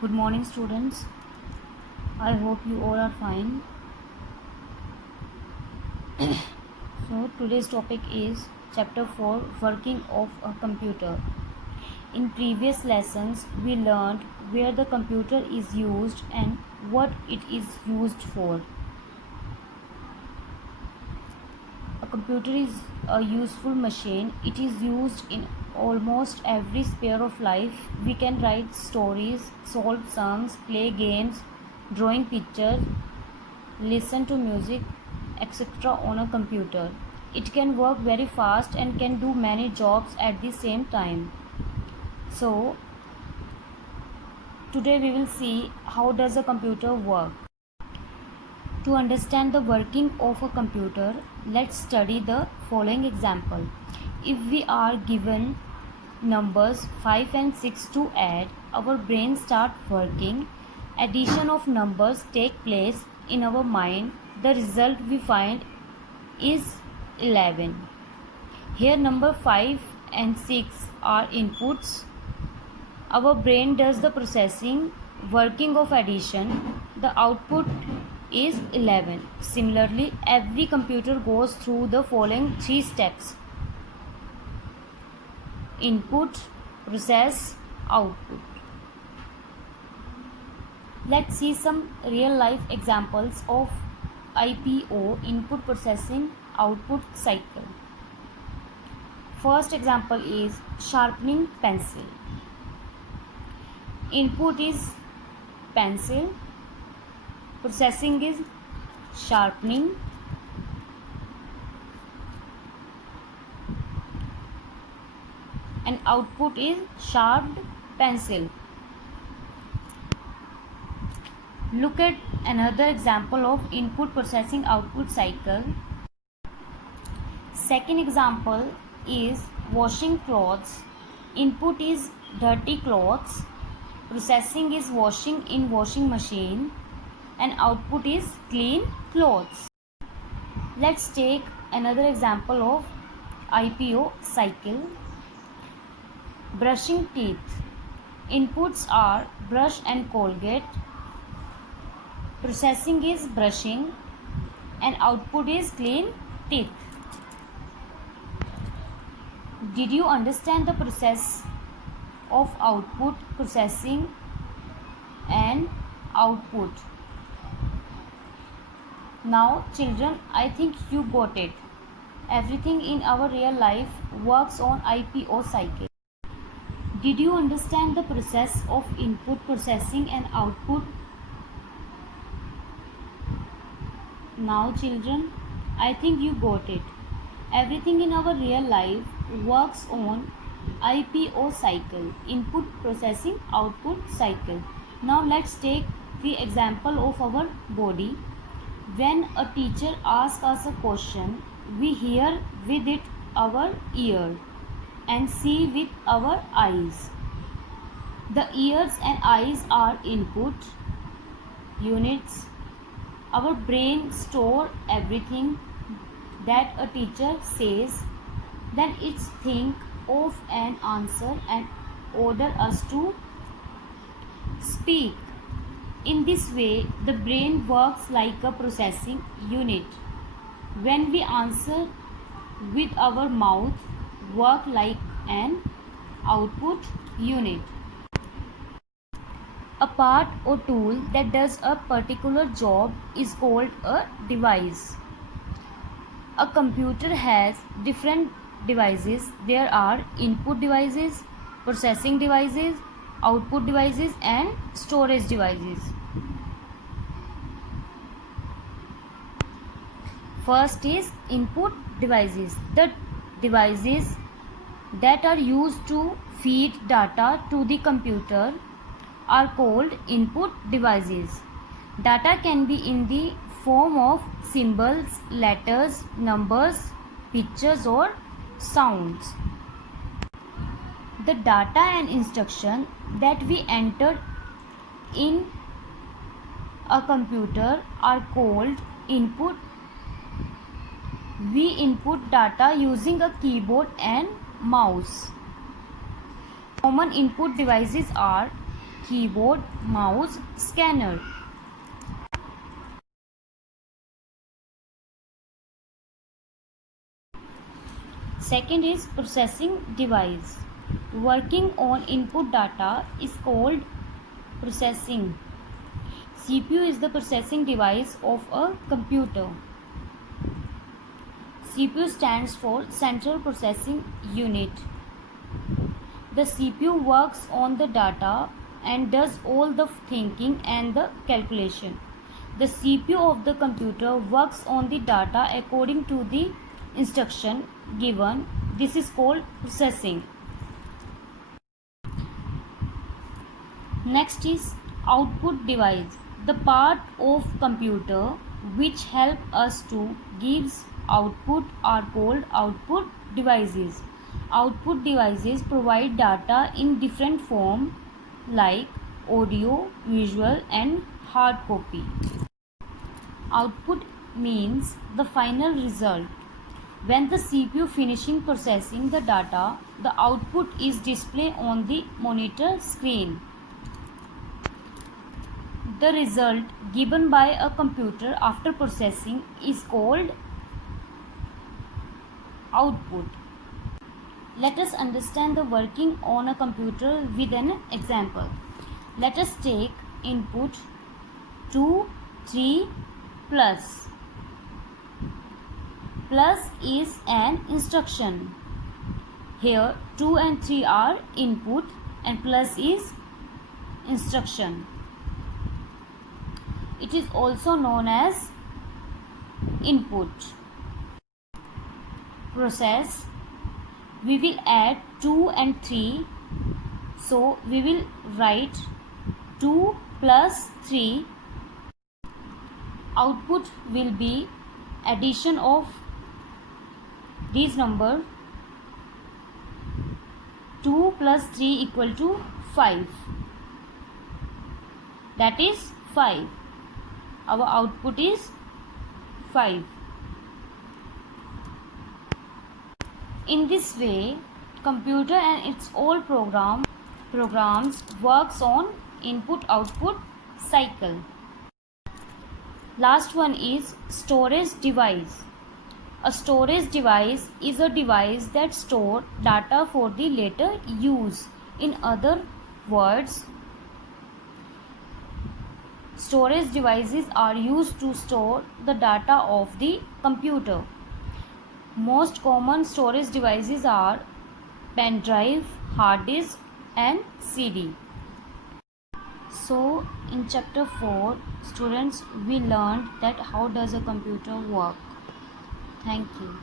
Good morning, students. I hope you all are fine. So, today's topic is Chapter 4, Working of a Computer. In previous lessons, we learned where the computer is used and what it is used for. A computer is a useful machine. It is used in almost every sphere of life. We can write stories, solve sums, play games, drawing pictures, listen to music, etc. on a computer. It can work very fast and can do many jobs at the same time. So, today we will see how does a computer work. To understand the working of a computer, let's study the following example. If we are given numbers 5 and 6 to add, our brain start working. Addition of numbers take place in our mind. The result we find is 11. Here number 5 and 6 are inputs. Our brain does the processing, working of addition. The output is 11. Similarly, every computer goes through the following 3 steps: input, process, output. Let's see some real life examples of IPO, input processing output cycle. First example is sharpening pencil. Input is pencil, processing is sharpening, and output is sharpened pencil. Look at another example of input processing output cycle. Second example is washing clothes. Input is dirty clothes, processing is washing in washing machine, and output is clean clothes. Let's take another example of IPO cycle. Brushing teeth. Inputs are brush and Colgate. Processing is brushing and output is clean teeth. Did you understand the process of output, processing and output? Now children, I think you got it. Everything in our real life works on IPO cycle. Did you understand the process of input, processing and output? Now children, I think you got it. Everything in our real life works on IPO cycle, input, processing, output cycle. Now let's take the example of our body. When a teacher asks us a question, we hear with it our ear and see with our eyes. The ears and eyes are input units. Our brain stores everything that a teacher says, then it thinks of an answer and order us to speak. In this way, the brain works like a processing unit. When we answer with our mouth, work like an output unit. A part or tool that does a particular job is called a device. A computer has different devices. There are input devices, processing devices, output devices and storage devices. First is input devices. The devices that are used to feed data to the computer are called input devices. Data can be in the form of symbols, letters, numbers, pictures or sounds. The data and instruction that we enter in a computer are called input. We input data using a keyboard and mouse. Common input devices are keyboard, mouse, scanner. Second is processing device. Working on input data is called processing. CPU is the processing device of a computer. CPU stands for Central Processing Unit. The CPU works on the data and does all the thinking and the calculation. The CPU of the computer works on the data according to the instruction given. This is called processing. Next is output device. The part of computer which help us to gives output are called output devices. Output devices provide data in different form like audio, visual and hard copy. Output means the final result. When the CPU finishing processing the data, the output is displayed on the monitor screen. The result given by a computer after processing is called output. Let us understand the working on a computer with an example. Let us take input 2, 3, plus. Plus is an instruction. Here 2 and 3 are input and plus is instruction. It is also known as input. Process. We will add 2 and 3. So we will write 2 plus 3. Output will be addition of these number. 2 plus 3 equal to 5. That is 5. Our output is 5. In this way, computer and its all programs works on input-output cycle. Last one is storage device. A storage device is a device that stores data for the later use. In other words, storage devices are used to store the data of the computer. Most common storage devices are pen drive, hard disk and CD. So in chapter 4, students, we learned that how does a computer work. Thank you.